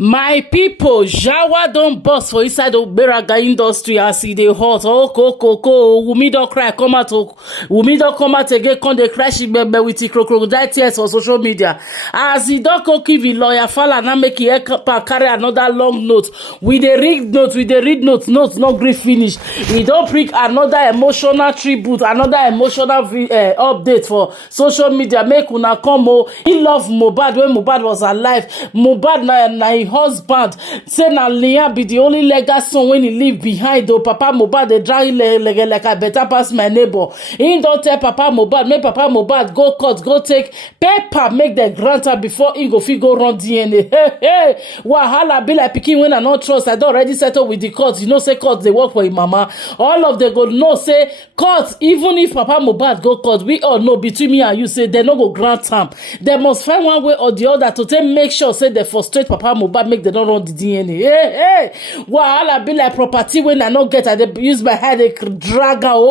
My people, Jawa don't bust for inside the Beraga industry as e dey hot. Oh, Koko, Wummi don't cry, come out. Wummi don't come out again, come dey crash with the crocodile tears for social media. As he don't go give the lawyer file now make he carry another long note. We dey read notes, not gree finish. He don't bring another emotional tribute, another emotional update for social media. Make una come. He love Mohbad when Mohbad was alive. Mohbad na him husband say na Liam be the only legal son when he leave behind. Though Papa Mohbad dey drag like I better pass my neighbor. He don't tell Papa Mohbad make Papa Mohbad go court, go take paper, make the grantor before he go fit go run DNA. Hey, wahala be like pikin when I not trust. I don't already settle with the court. You know say court they work for him mama. All of them go know say court. Even if Papa Mohbad go court, we all know between me and you say they no go grant am. They must find one way or the other to take make sure say they frustrate Papa Mohbad, make they don't run the DNA. Hey, wahala be like property when I not get. I dey use my head they drag out.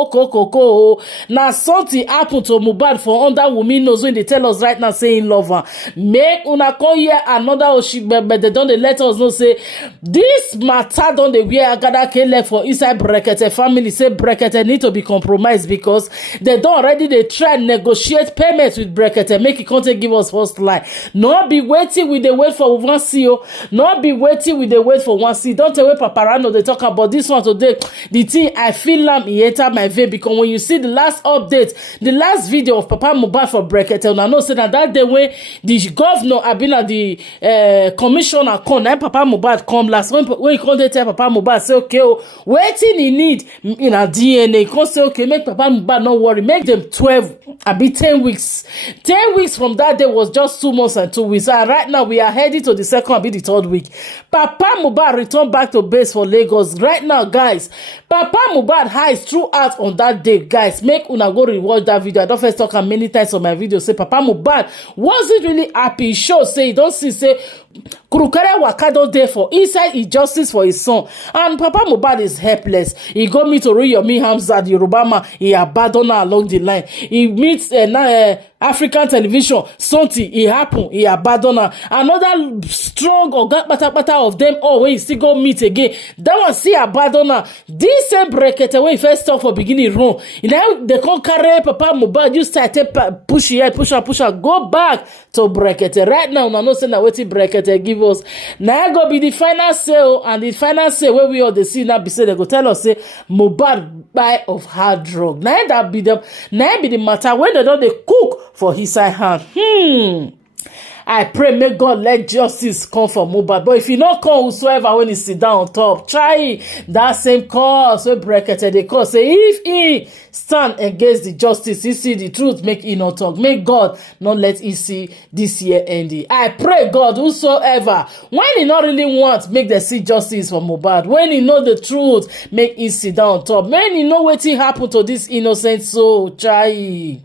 Now something happen to Mohbad for under Wummi nose when they tell us right now saying love her. Make una come here another oshigbe, but they don't they let us know say this matter don't they wear agada kele for inside Brekete family. Say Brekete need to be compromised because they don't already they try negotiate payments with Brekete. Make it can't give us first line. No be waiting with the wait for one CEO. No be waiting with the wait for one C. Don't tell me Paparano they talk about this one today. The thing I feel he enter my vein because when you see the last update, the last video of Papa Mohbad for Brekete, I know say that day when the governor have been at the commissioner come, and Papa Mohbad come last when he come they tell Papa Mohbad say okay, waiting he need in a DNA. He come say okay, make Papa Mohbad not worry, make them 12, I be 10 weeks. 10 weeks from that day was just 2 months and 2 weeks. And right now we are heading to the second, I be the third week. Papa Mohbad returned back to base for Lagos. Right now, guys, Papa Mohbad hides throughout on that day, guys. Make una go rewatch that video. I don't first talk many times on my video. Say Papa Mohbad wasn't really happy. He show say he don't see say Kurukere Wakado there for inside injustice for his son. And Papa Mohbad is helpless. He go meet Oriyomi Hamzat, Yoruba man. He abandoned her along the line. He meets African television. Something he happen. He abandoned her. Another strong or bata of them all when he still go meet again. That one see abandon her. This same Brekete when he first talk for beginning wrong. Now they can't carry Papa Mohbad. You start push here, push her. Go back to Brekete. Right now, I know say na wetin Brekete give us. Now go be the final sale, and the final sale where we all the see now be say they go tell us say Mohbad buy of hard drug. Now that be them. Now be the matter when they don't they cook for his side hand. I pray may God let justice come for Mohbad. But if you not come whosoever when he sit down on top, try that same cause we Brekete they call say if he stand against the justice, he see the truth, make he not talk. May God not let he see this year ending. I pray God whosoever when he not really want make the see justice for Mohbad. When he know the truth, make he sit down on top. When he know what happened to this innocent soul, try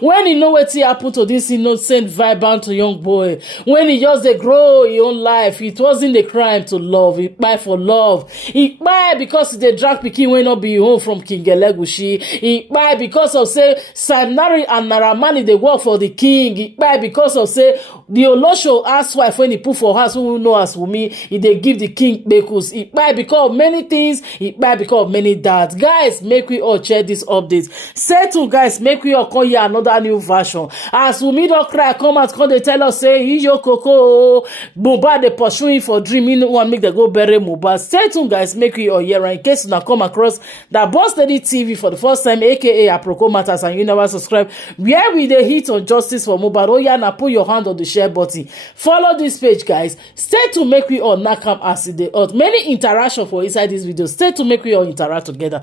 when he know what happened to this innocent, vibrant young boy, when he just dey grow his own life, it wasn't a crime to love. He buy for love. He buy because they drag pikin wey not be home from King Elegushi. He buy because of say Sanari and Naramani they work for the king. He buy because of say the Olosho housewife when he put for house who know as Wummi, he they give the king bekus. He buy because of many things. He buy because of many dads. Guys, make we all share this update. Say to guys, make we all come here another new version. As Wummi don't cry, come out, come they tell us say he your Coco Mohbad they pursuing for dream. You know want make they go bury Mohbad. Stay tuned, guys. Make we all hear. In case you not come across that Boss Lady TV for the first time, aka Aproko Matters, and you never subscribe, where we the hit on justice for Mohbad. Oh yeah, now put your hand on the share button. Follow this page, guys. Stay to make we all knock up as the earth. Many interaction for inside this video. Stay to make we all interact together.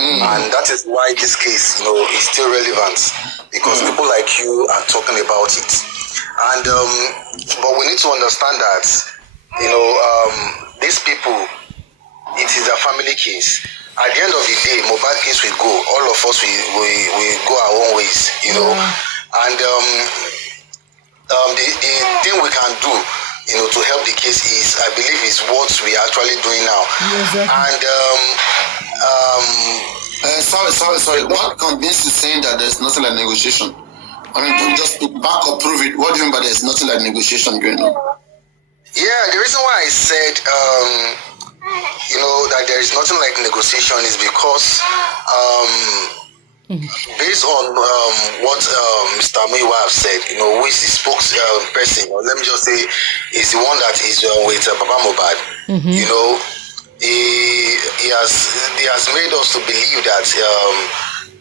And that is why this case, is still relevant because people like you are talking about it. And but we need to understand that, these people, it is a family case. At the end of the day, Mohbad case will go. All of us we go our own ways, And the thing we can do, to help the case is, I believe, is what we are actually doing now. Sorry. What convinced you saying that there's nothing like negotiation? I mean, just to back or prove it. What do you mean by there's nothing like negotiation going on? Yeah, the reason why I said, that there is nothing like negotiation is because based on what Mr. Muiwa have said, who is the spokesperson, or let me just say, is the one that is with Papa Mohbad. He has made us to believe that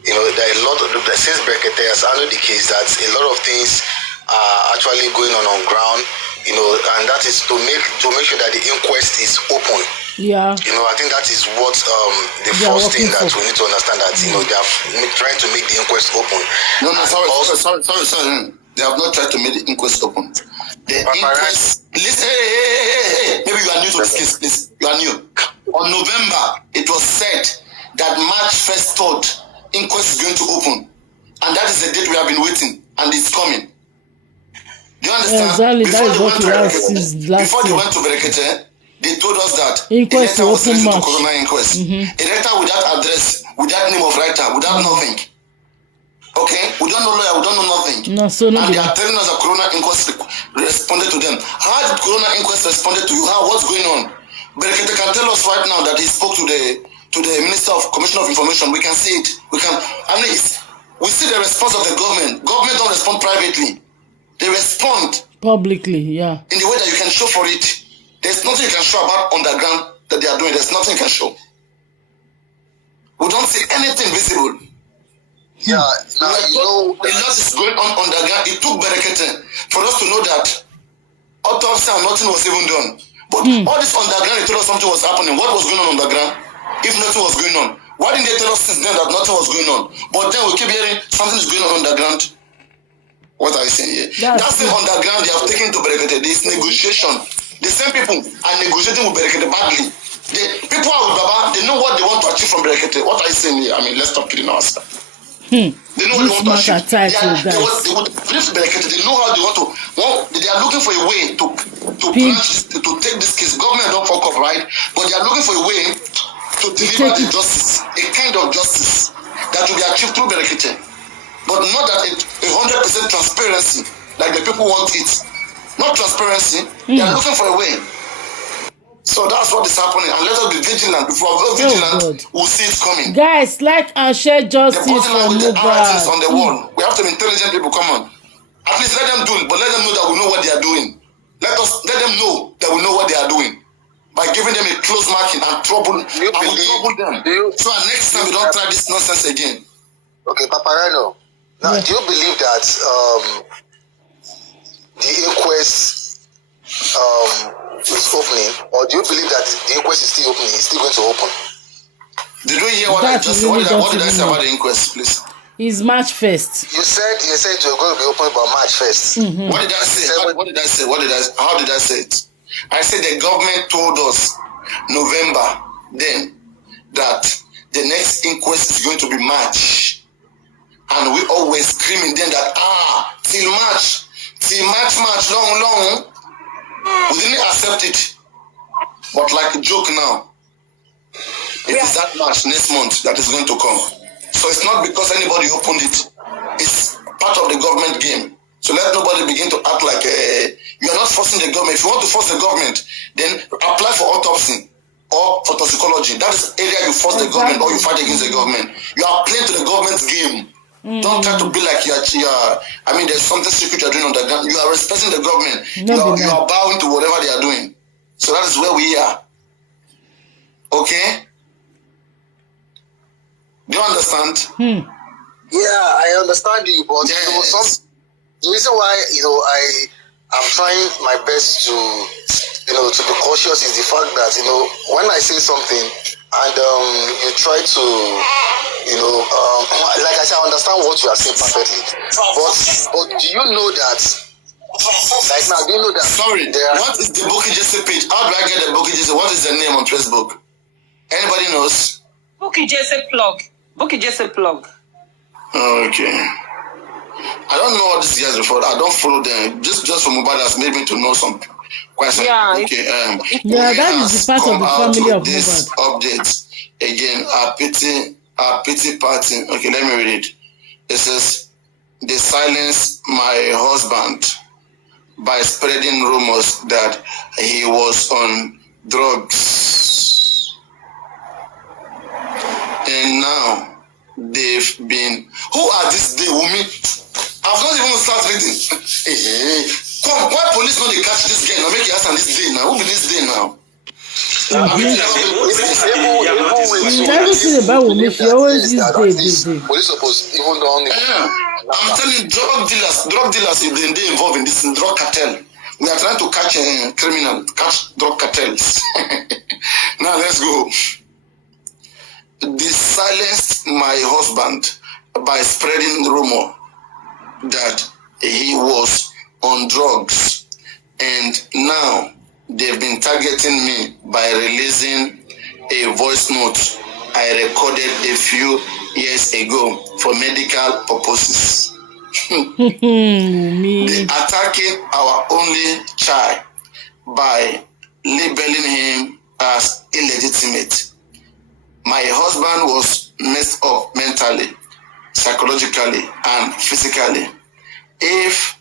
there are a lot of, since Brekete has handled the case, that a lot of things are actually going on ground, and that is to make sure that the inquest is open. Yeah. I think that is what the first thing that we need to understand, that they are trying to make the inquest open. No, sorry. They have not tried to make the inquest open. The inquest. Listen, hey. Maybe you are new to this case, please. You are new. On November, it was said that March 1st, 3rd, inquest is going to open, and that is the date we have been waiting, and it's coming. Do you understand? Exactly. Before they went to Berekete, they told us that inquest a letter was sent to March. Corona inquest. A letter without address, without name of writer, without nothing. Okay? We don't know lawyer, we don't know nothing. No, so and they are telling us that Corona inquest responded to them. How did Corona inquest responded to you? What's going on? Berekete can tell us right now that he spoke to the Minister of Commission of Information. We can see it. We see the response of the government. Government don't respond privately. They respond publicly, yeah. In the way that you can show for it. There's nothing you can show about underground that they are doing. There's nothing you can show. We don't see anything visible. Yeah, a lot is going on underground. It took Berekete for us to know that autopsy and nothing was even done. But all this underground, they told us something was happening. What was going on underground? If nothing was going on, why didn't they tell us since then that nothing was going on? But then we keep hearing something is going on underground. What are you saying here? That's the underground they have taken to Berekete. There is negotiation. The same people are negotiating with Berekete badly. The people are with Baba, they know what they want to achieve from Berekete. What are you saying here? I mean, let's stop kidding ourselves. They know what they want to achieve. They would believe Berekete. They know how they want to. They are looking for a way to take this case. Government don't fuck up, right? But they are looking for a way to deliver the justice, a kind of justice that will be achieved through Berekete. But not that 100% transparency, like the people want it. Not transparency. They are looking for a way. So that's what is happening. And let us be vigilant. If we are vigilant, we'll see it coming. Guys, like and share justice for Mohbad. On the wall. We have to be intelligent people. Come on. At least let them do it, but let them know that we know what they are doing. Let them know that we know what they are doing. By giving them a close marking and trouble them. So next time we don't try this nonsense again. Okay, Papa Reno. Now, do you believe that the inquest is opening, or do you believe that the inquest is still opening? It's still going to open? Did you hear what I just said? What did I say about the inquest, please? It's March 1st. You said it was going to be open by March 1st. What did I say? How did I say it? I said the government told us November then that the next inquest is going to be March. And we always screaming then that till March, long. We didn't accept it. But like a joke now. It is that March next month that is going to come. So it's not because anybody opened it. It's part of the government game. So let nobody begin to act like you are not forcing the government. If you want to force the government, then apply for autopsy or for toxicology. That is area you force the government or you fight against the government. You are playing to the government's game. Don't try to be like you are. I mean, there's something secret you're doing on the ground. You are respecting the government. You are bowing to whatever they are doing. So that is where we are. Okay? Do you understand? Yeah, I understand you, but the reason why I'm trying my best to to be cautious is the fact that when I say something and you try to like I said, I understand what you are saying perfectly, but do you know that like now, do you know that what is the Bukky Jesse page? How do I get the Bukky Jesse? What is the name on Facebook? Anybody knows? Bukky Jesse plug. Okay. I don't know all these guys before. I don't follow them. Just for Mohbad has made me to know some questions. Okay. That is the part of the family of this Mohbad. Update again. Our pity party. Okay, let me read it. It says they silenced my husband by spreading rumors that he was on drugs. And now they've been... Who are this day, Wummi? I've not even started reading. Come, why police not they catch this guy? Now make you ask on this day now. Who be this day now? Everything about Wummi, she always use day. Police suppose even don't. I'm telling you, drug dealers, if they involved in this drug cartel. We are trying to catch a criminal, catch drug cartels. Now let's go. They silenced my husband by spreading rumor that he was on drugs, and now they've been targeting me by releasing a voice note I recorded a few years ago for medical purposes. They attacking our only child by labeling him as illegitimate. My husband was messed up mentally, psychologically, and physically. If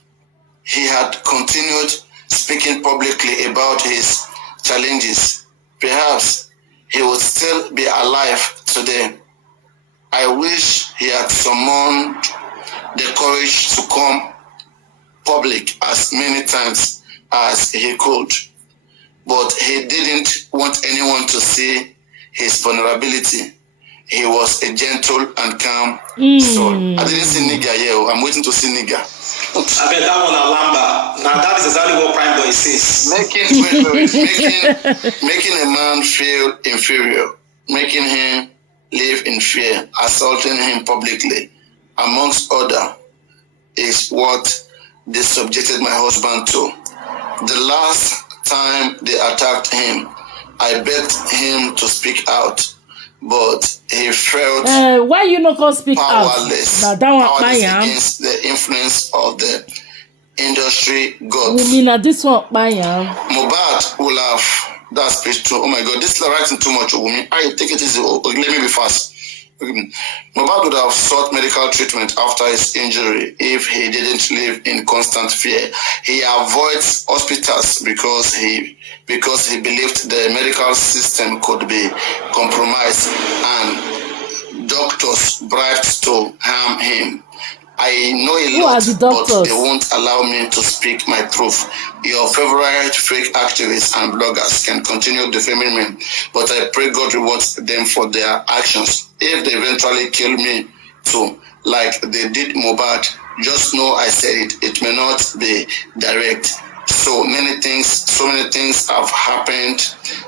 he had continued speaking publicly about his challenges, perhaps he would still be alive today. I wish he had summoned the courage to come public as many times as he could, but he didn't want anyone to see his vulnerability. He was a gentle and calm soul. I didn't see nigga here. I'm waiting to see nigga. I bet that one a lamba. Now that is exactly what Prime Boy says. Making a man feel inferior, making him live in fear, assaulting him publicly, amongst other, is what they subjected my husband to. The last time they attacked him, I begged him to speak out, but he felt why you not gonna speak powerless, out? Powerless against the influence of the industry gods. You mean this one, Mohbad will have that speech too. Oh my God, this is writing too much. I take it easy. Let me be fast. Mohbad would have sought medical treatment after his injury if he didn't live in constant fear. He avoids hospitals because he believed the medical system could be compromised and doctors bribed to harm him. I know a lot, but they won't allow me to speak my truth. Your favorite fake activists and bloggers can continue defaming me, but I pray God rewards them for their actions. If they eventually kill me too, like they did Mohbad, just know I said it. It may not be direct. So many things have happened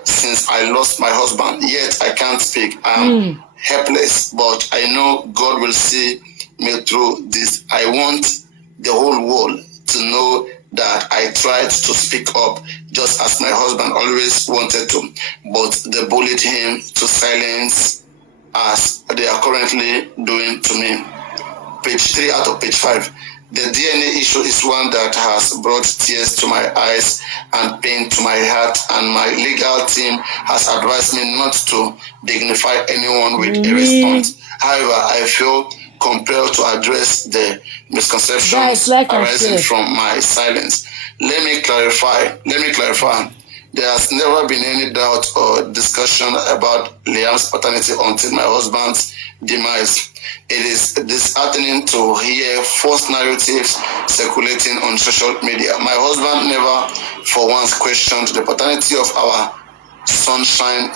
since I lost my husband, yet I can't speak. I'm helpless, but I know God will see me through this. I want the whole world to know that I tried to speak up just as my husband always wanted to, but they bullied him to silence as they are currently doing to me. Page 3 out of page 5. The DNA issue is one that has brought tears to my eyes and pain to my heart, and my legal team has advised me not to dignify anyone with a response. However, I feel compelled to address the misconceptions arising from my silence. Let me clarify. There has never been any doubt or discussion about Liam's paternity until my husband's demise. It is disheartening to hear false narratives circulating on social media. My husband never for once questioned the paternity of our sunshine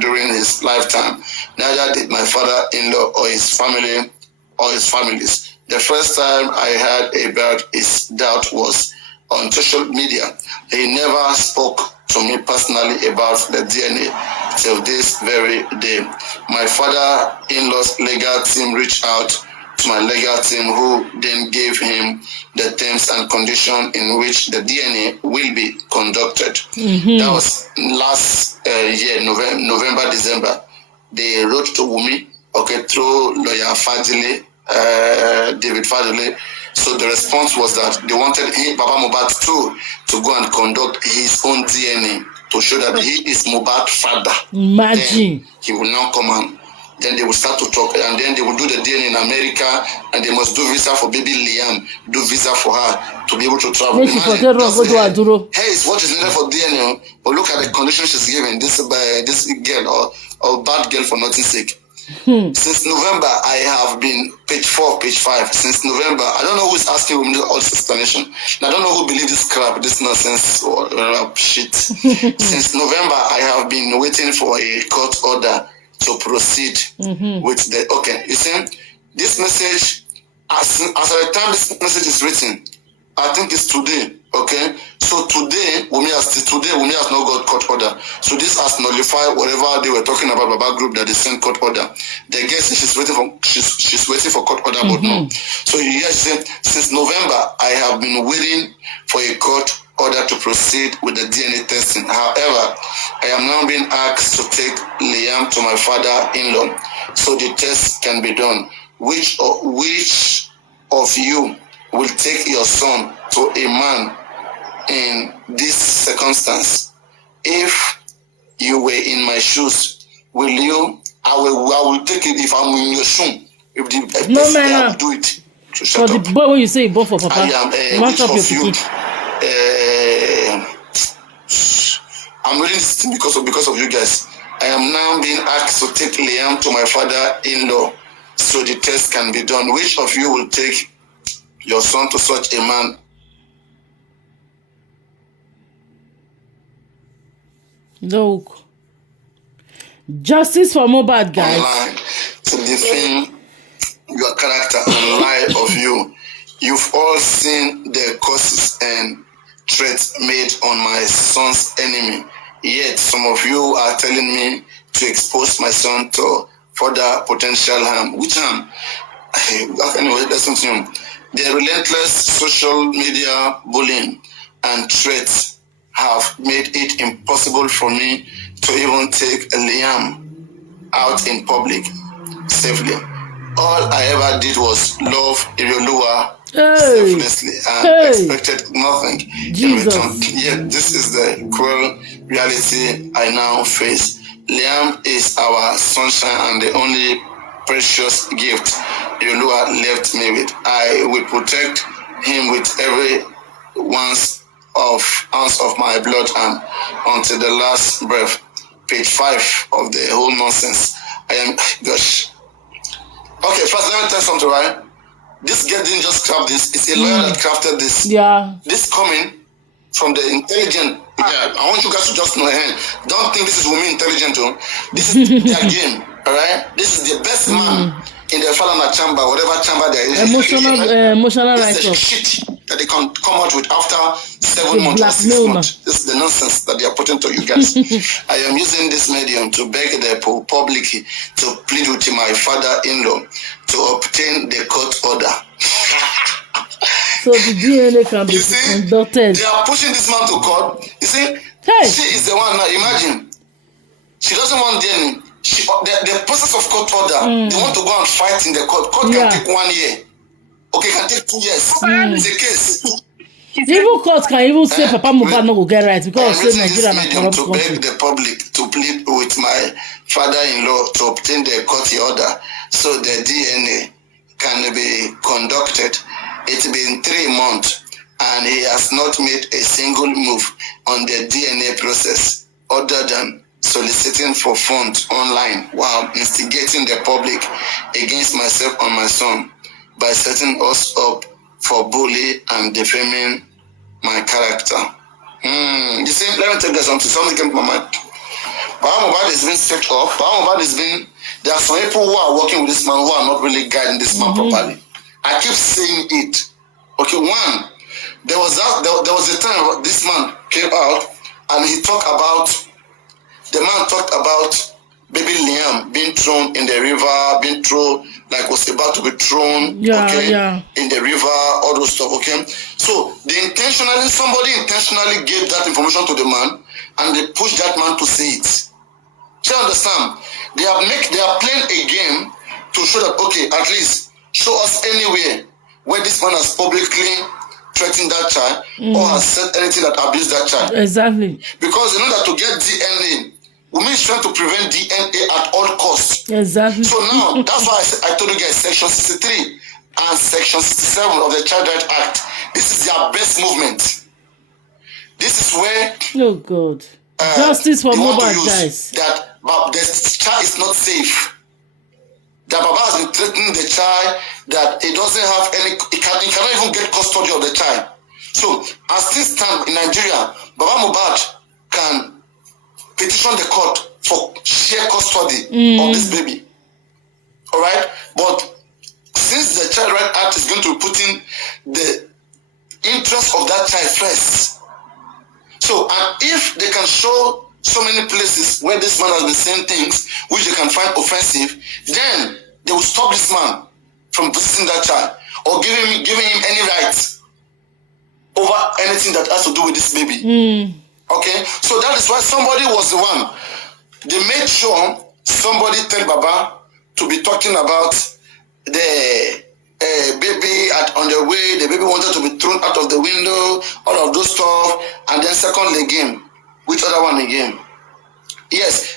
during his lifetime. Neither did my father-in-law or his family or his families. The first time I heard about his doubt was on social media. He never spoke to me personally about the DNA till this very day. My father-in-law's legal team reached out to my legal team, who then gave him the terms and conditions in which the DNA will be conducted. That was last year, November, December. They wrote to Wummi, through lawyer Fadile, David Fadile. So the response was that they wanted Baba Mohbad too to go and conduct his own DNA to show that he is Mohbad's father. Imagine. Then he will now come and then they will start to talk, and then they will do the DNA in America, and they must do visa for baby Liam, do visa for her to be able to travel. Hey, it's what is needed for DNA, but look at the condition she's given. This girl or bad girl for nothing's sake. Since November, I have been page 4, page 5. Since November, I don't know who is asking me all this explanation. I don't know who believes this crap, this nonsense or shit. Since November, I have been waiting for a court order to proceed with the. Okay, you see, this message, as at the time this message is written, I think it's today. Okay, so today Wummi has not got court order. So this has nullified whatever they were talking about Baba group that they sent court order. The girl says she's waiting for court order, but no. So yes, since November I have been waiting for a court order to proceed with the DNA testing. However, I am now being asked to take Liam to my father-in-law so the test can be done. Which of you will take your son to a man in this circumstance? If you were in my shoes, will you? I will take it if I'm in your shoe. If I will do it. So for the boy, when you say born for papa, I am which of you? I'm reading this thing because of you guys. I am now being asked to take Liam to my father-in-law so the test can be done. Which of you will take your son to such a man? Look, justice for Mohbad, guys. Online to defame your character and lie of you. You've all seen the curses and threats made on my son's enemy. Yet some of you are telling me to expose my son to further potential harm. Which harm? Anyway, that's something. The relentless social media bullying and threats have made it impossible for me to even take Liam out in public safely. All I ever did was love Irioluwa selflessly and expected nothing in return. Yet this is the cruel reality I now face. Liam is our sunshine and the only precious gift Irioluwa left me with. I will protect him with every ounce of my blood and until the last breath. Page 5 of the whole nonsense. Gosh. Okay, first let me tell you something, right? This girl didn't just craft this. It's a lawyer that crafted this. Yeah. This coming from the intelligent. Yeah, I want you guys to just know. Don't think this is Wummi intelligent. This is their game. All right. This is the best man in the Falana chamber, whatever chamber there is. Emotional this is the shit that they can come out with after 7 months or 6 months. This is the nonsense that they are putting to you guys. I am using this medium to beg the public to plead with my father-in-law to obtain the court order. So the DNA can be conducted. They are pushing this man to court. You see, she is the one now. Imagine, she doesn't want DNA. The process of court order, they want to go and fight in the court. Court can take 1 year. Okay, can take 2 years. It's a case. Even court can even say Papa Mohbad no go get right because say Nigeria na corrupt country. To beg the public to plead with my father-in-law to obtain the court order so the DNA can be conducted. It's been 3 months and he has not made a single move on the DNA process other than soliciting for funds online while instigating the public against myself and my son by setting us up for bullying and defaming my character. You see, let me tell you something came to my mind. Mohbad is being set up. Mohbad is being. There are some people who are working with this man who are not really guiding this man properly. I keep saying it. Okay, one, there was a time this man came out and he talked about. The man talked about baby Liam being thrown in the river, being thrown like was about to be thrown, in the river, all those stuff, okay? So somebody intentionally gave that information to the man and they pushed that man to say it. Do you understand? They are playing a game to show that, okay, at least show us anywhere where this man has publicly threatened that child or has said anything that abused that child. Exactly. Because you know that to get DNA, Wummi is trying to prevent DNA at all costs. Exactly. So now, that's why I told you guys, Section 63 and Section 67 of the Child Rights Act, this is their best movement. This is where... Oh, God. Justice for Mohbad, guys. That the child is not safe. That Baba has been threatening the child, that he doesn't have any... He cannot even get custody of the child. So, as things stand in Nigeria, Baba Mohbad can petition the court for shared custody of this baby. All right? But since the Child Rights Act is going to put in the interest of that child first, so and if they can show so many places where this man has been saying things which they can find offensive, then they will stop this man from visiting that child or giving him any rights over anything that has to do with this baby. Okay, so that is why somebody was the one. They made sure somebody tell Baba to be talking about the baby on the way. The baby wanted to be thrown out of the window, all of those stuff. And then secondly again, which other one again? Yes,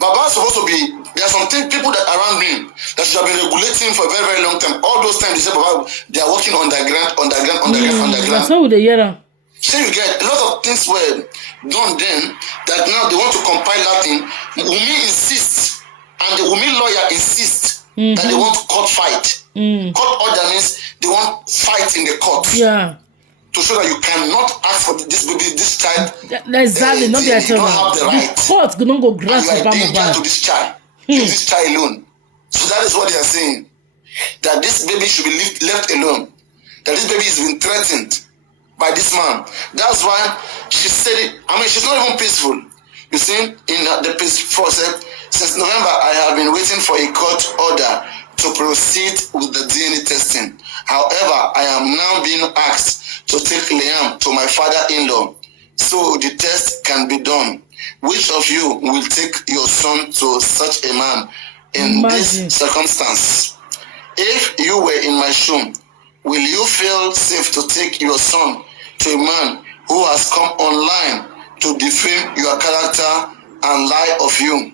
Baba is supposed to be, there are some people that around him that should have been regulating for a very, very long time. All those times they say Baba, they are working underground. That's how they hear them. So you get a lot of things were done then that now they want to compile that thing. Wummi insists, and the Wummi lawyer insists that they want court fight. Court order means they want fight in the court. Yeah. To show that you cannot ask for this baby, this child. Exactly, not the you don't have the right. The court don't go grant you are a danger Mohbad to this child. Leave this child alone. So that is what they are saying. That this baby should be left alone. That this baby has been threatened by this man. That's why she said it. I mean, she's not even peaceful. You see, in the peaceful process, since November, I have been waiting for a court order to proceed with the DNA testing. However, I am now being asked to take Liam to my father-in-law so the test can be done. Which of you will take your son to such a man in this circumstance? If you were in my shoe, will you feel safe to take your son to a man who has come online to defame your character and lie of you?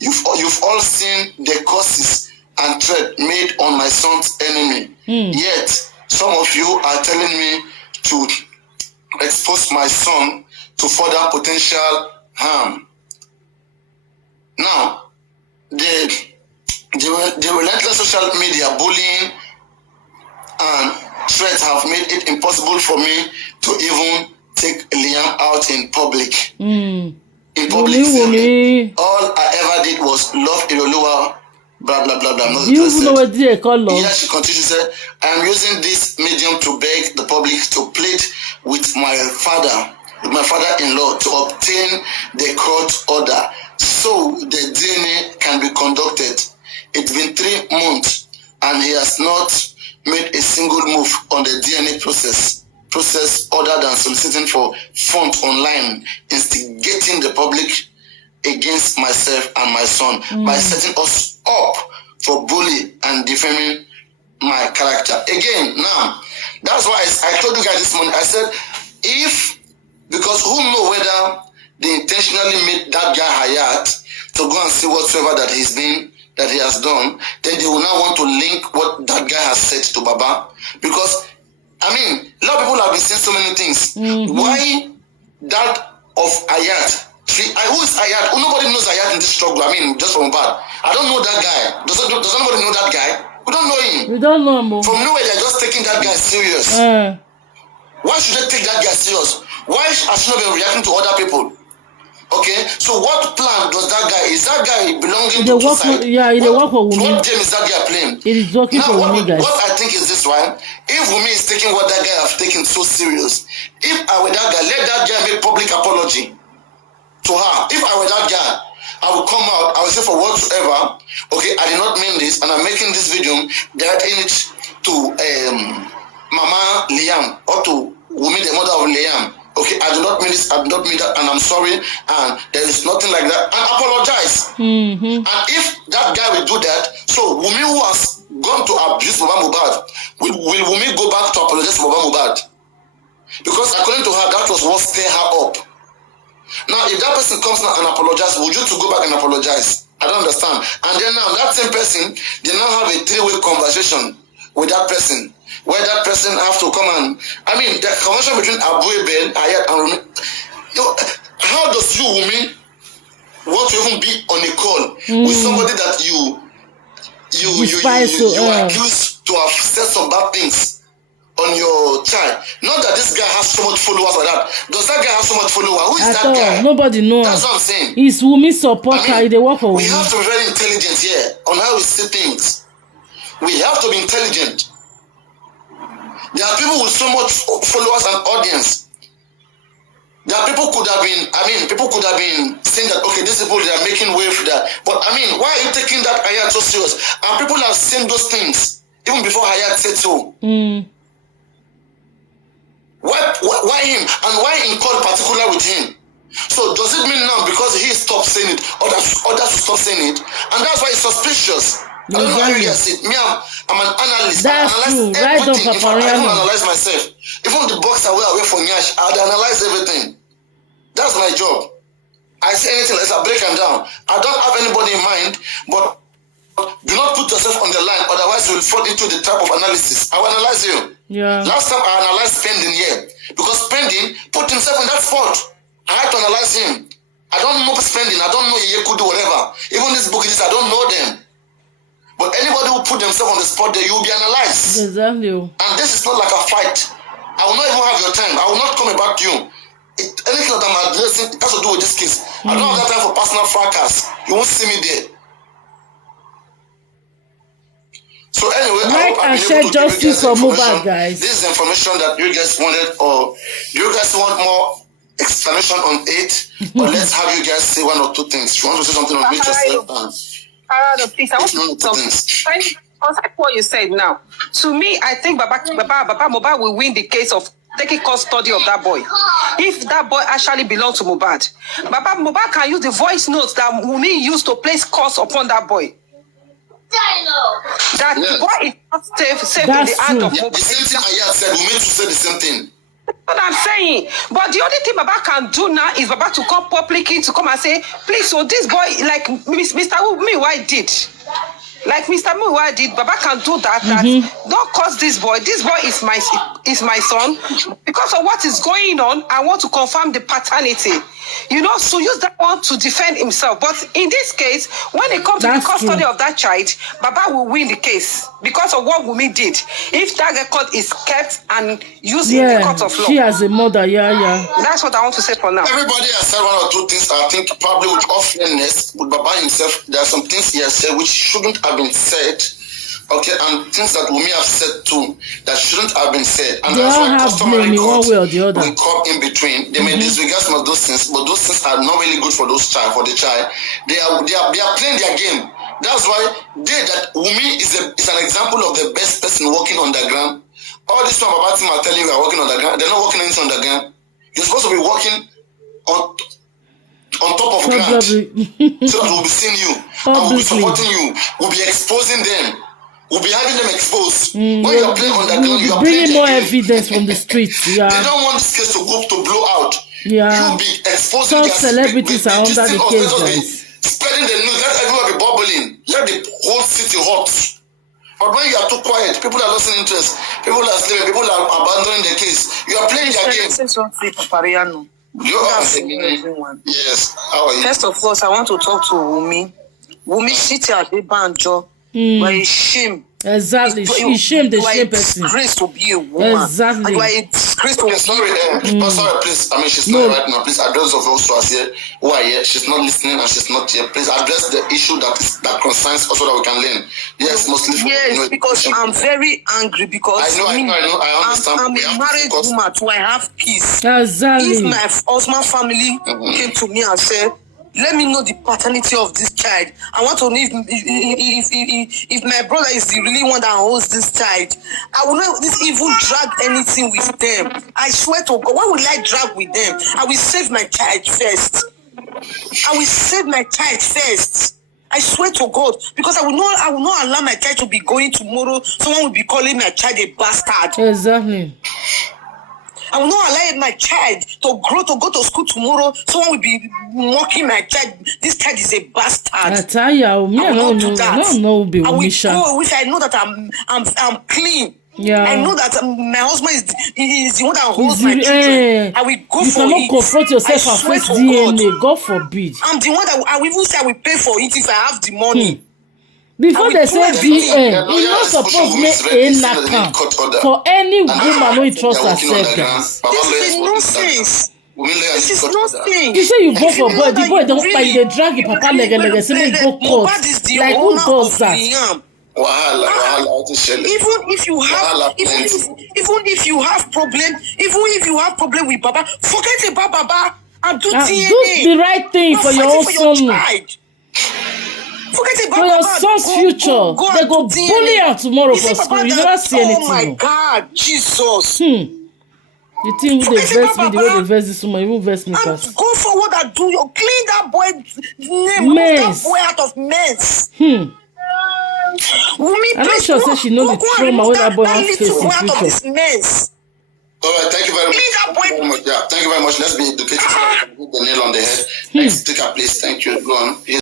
You've all seen the curses and threat made on my son's enemy. Yet, some of you are telling me to expose my son to further potential harm. Now, the relentless social media bullying and threats have made it impossible for me to even take Liam out in public. In public, all I ever did was love Iroluwa, blah blah blah blah. You know what they call love? Yeah, she continued to say, I am using this medium to beg the public to plead with my father-in-law to obtain the court order so the DNA can be conducted. It's been 3 months and he has not made a single move on the DNA process other than soliciting for funds online, instigating the public against myself and my son by setting us up for bullying and defaming my character. Again, now, that's why I told you guys this morning, I said, because who know whether they intentionally made that guy Hayat to go and see whatsoever that he has done, then they will now want to link what that guy has said to Baba. Because, I mean, a lot of people have been saying so many things. Why that of Hayat? Who is Hayat? Nobody knows Hayat in this struggle. I mean, just from bad. I don't know that guy. Does anybody know that guy? We don't know him. We don't know him. From nowhere, they're just taking that guy serious. Why should they take that guy serious? Why has she not been reacting to other people? Okay, so what plan does that guy? Is that guy belonging to two sides? Yeah, he work for Wummi. What game is that guy playing? It is working for Wummi, guys. What I think is this one: if Wummi is taking what that guy has taken so serious, if I were that guy, let that guy make public apology to her. If I were that guy, I would come out. I would say for whatsoever. Okay, I did not mean this, and I'm making this video directing it to Mama Liam or to Wummi, the mother of Liam. Okay, I do not mean this, I do not mean that, and I'm sorry, and there is nothing like that, and apologize. And if that guy will do that, so Wummi, who has gone to abuse Mohbad, will Wummi go back to apologize to Mohbad? Because according to her, that was what stirred her up. Now, now, if that person comes now and apologizes, would you to go back and apologize? I don't understand. And then now, that same person, they now have a 3-way conversation with that person, where that person have to come and, I mean, the conversation between Abu Ebel, Ayat, and Wummi. How does you, Wummi, want to even be on a call with somebody that you accuse to have said some bad things on your child? Not that this guy has so much followers like that. Does that guy have so much followers? Who is At that all. guy? Nobody knows. That's what I'm saying. He's Wummi's supporter. They work for we Wummi. have to be very intelligent here on how we see things. We have to be intelligent. There are people with so much followers and audience. There are people could have been saying that, okay, these people, they are making way for that. But I mean, why are you taking that Hayat so serious? And people have seen those things even before Hayat said so. Why him? And why in court particular with him? So does it mean now because he stopped saying it, others will stop saying it? And that's why it's suspicious. I don't know how you guys see it. Me, I'm an analyst. That's true. Right on, Papa. I don't analyze myself. Even the box away from Nyash, I analyze everything. That's my job. I say anything else, I break them down. I don't have anybody in mind, but do not put yourself on the line, otherwise you will fall into the trap of analysis. I will analyze you. Yeah. Last time I analyzed Pending here, because Pending put himself in that spot. I had to analyze him. I don't know Pending, I don't know Yekudu, whatever. Even this book, I don't know them. But anybody who put themselves on the spot there, you will be analyzed. Exactly. And this is not like a fight. I will not even have your time. I will not come about you. Anything that I'm addressing, it has to do with this case. I don't have that time for personal fracas. You won't see me there. So anyway, Right, I and share justice for Mohbad, guys. This is information that you guys wanted, or do you guys want more explanation on it? Or let's have you guys say 1 or 2 things. You want to say something on it yourself? Please, I want to say what you said now. To me, I think Baba Mohbad will win the case of taking custody of that boy. If that boy actually belongs to Mohbad, Baba Mohbad can use the voice notes that Wummi used to place curse upon that boy. That the boy is not safe in the hand of Mohbad. The same thing Ayat said, Wummi to say the same thing. What I'm saying, but the only thing Baba can do now is Baba to come publicly to come and say, please, so this boy, like Mr. Wummi did, like Mr. Wummi did, Baba can do that. That don't cause this boy. This boy is my son. Because of what is going on, I want to confirm the paternity. You know, so use that one to defend himself. But in this case, when it comes to the custody of that child, Baba will win the case because of what Wummi did. If that record is kept and used in the court of law. She has a mother, That's what I want to say for now. Everybody has said 1 or 2 things. I think probably with offendedness, with Baba himself, there are some things he has said which shouldn't have been said. Okay, and things that Wummi have said too that shouldn't have been said. And that's why customary court will come in between. They may disregard some of those things, but those things are not really good for the child. They are playing their game. That's why Wummi is an example of the best person working on the ground. All this time about him are telling you we are working on the ground. They're not working anything on the ground. You're supposed to be working on top of ground. So that we'll be seeing you. And we'll be supporting you. We'll be exposing them. We'll be having them exposed. When you are playing on the ground, you are bringing more evidence from the streets. They don't want this case to blow out. You'll be exposing some celebrities are under the case, guys. Spreading the news, let everyone be bubbling. Let the whole city hot. But when you are too quiet, people are losing interest. People are sleeping. People are abandoning the case. You are playing your game. Yes. How are you? First of all, I want to talk to Wummi. Wummi sitting at the banjo. But it's shame. Exactly. She shamed the shame person. Disgrace to be a woman. Exactly. And you are a disgrace to sorry, please. I mean, she's not right now. Please address of those who are here. Who are here? She's not listening and she's not here. Please address the issue that concerns also that we can learn. Yes, mostly. Yes, because I'm very angry because I know. I understand. I'm a married woman, so I have peace. Exactly. If my husband family came to me and said, let me know the paternity of this child. I want to know if my brother is the really one that holds this child. I will not even drag anything with them. I swear to God, why would I drag with them? I will save my child first. I swear to God, because I will not allow my child to be going tomorrow. Someone will be calling my child a bastard. Exactly. I will not allow my child to grow to go to school tomorrow. Someone will be mocking my child. This child is a bastard. I tell you, me, I don't know, be I will Misha. go if I know that I'm clean. Yeah. I know that my husband is the one that holds my children. I will go for it. You cannot confront yourself and face DNA. God forbid. I'm the one that I will even say I will pay for it if I have the money. Before they say DNA, you're not supposed to make a nakam for any woman who trusts herself, guys. This is nonsense. This is nonsense. You say you go for boy, the boy don't fight, they drag your papa leg, say they go court. Like who does that? Even if you have problem with Baba, forget about Baba and do DNA. Do the right thing for your own son. Forget about for your son's future. They go bully her tomorrow for school. You never see anything. Oh my God, Jesus. You think they verse me the way they verse this woman, even verse me first. Go forward and do your clean that boy's name. Move that boy out of mess. Wummi, I'm not sure say she knows the trauma when that boy has faced in future. All right, thank you very much. Yeah, thank you very much. Let's be educated. Put the nail on the head. Let's take a place. Thank you. Go on.